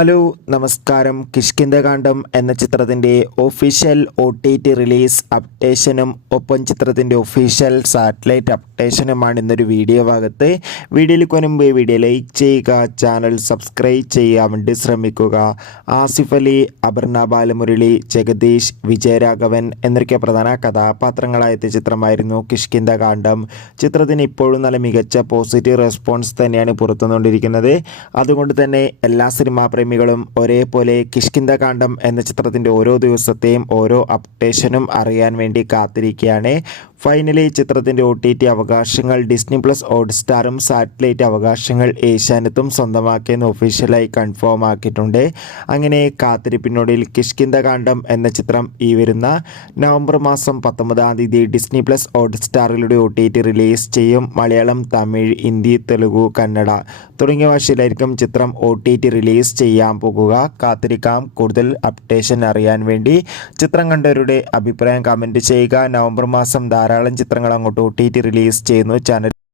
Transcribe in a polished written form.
Hello നമസ്കാരം. കിഷ്കിന്ധകാണ്ഡം എന്ന ചിത്രത്തിൻ്റെ ഒഫീഷ്യൽ OTT റിലീസ് അപ്ഡേഷനും ഒപ്പം ചിത്രത്തിൻ്റെ ഒഫീഷ്യൽ സാറ്റലൈറ്റ് അപ്ഡേഷനുമാണ് ഇന്നൊരു വീഡിയോ ഭാഗത്ത്. വീഡിയോയിലേക്ക് മുൻപ് വീഡിയോ ലൈക്ക് ചെയ്യുക, ചാനൽ സബ്സ്ക്രൈബ് ചെയ്യാൻ വേണ്ടി ശ്രമിക്കുക. ആസിഫ് അലി, അപർണ ബാലമുരളി, ജഗദീഷ്, വിജയരാഘവൻ എന്നൊക്കെ പ്രധാന കഥാപാത്രങ്ങളായെത്തിയ ചിത്രമായിരുന്നു കിഷ്കിന്ധകാണ്ഡം. ചിത്രത്തിന് ഇപ്പോഴും നല്ല മികച്ച പോസിറ്റീവ് റെസ്പോൺസ് തന്നെയാണ് പുറത്തുകൊണ്ടിരിക്കുന്നത്. അതുകൊണ്ട് തന്നെ എല്ലാ സിനിമാ പ്രേമികളും ഒരേപോലെ കിഷ്കിന്ധകാണ്ഡം എന്ന ചിത്രത്തിൻ്റെ ഓരോ ദിവസത്തെയും ഓരോ അപ്ഡേഷനും അറിയാൻ വേണ്ടി കാത്തിരിക്കുകയാണ്. ഫൈനലി ചിത്രത്തിൻ്റെ OTT അവകാശങ്ങൾ ഡിസ്നി പ്ലസ് ഹോട്ട്സ്റ്റാറും സാറ്റലൈറ്റ് അവകാശങ്ങൾ ഏഷ്യാനെറ്റും സ്വന്തമാക്കിയെന്ന് ഒഫീഷ്യലായി കൺഫേം ആക്കിയിട്ടുണ്ട്. അങ്ങനെ കാത്തിരിപ്പിനൊടുവിൽ കിഷ്കിന്ധകാണ്ഡം എന്ന ചിത്രം ഈ വരുന്ന നവംബർ മാസം 19 ഡിസ്നി പ്ലസ് ഹോട്ട്സ്റ്റാറിലൂടെ OTT റിലീസ് ചെയ്യും. മലയാളം, തമിഴ്, ഹിന്ദി, തെലുഗു, കന്നഡ തുടങ്ങിയ ഭാഷയിലായിരിക്കും ചിത്രം OTT റിലീസ് ചെയ്യാൻ പോകുക. കാത്തിരിക്കാം കൂടുതൽ അപ്ഡേഷൻ അറിയാൻ വേണ്ടി. ചിത്രം കണ്ടവരുടെ അഭിപ്രായം കമൻറ്റ് ചെയ്യുക. നവംബർ മാസം ധാരാളം ചിത്രങ്ങൾ അങ്ങോട്ട് OTT റിലീസ് ചെയ്യുന്നു. ചാനൽ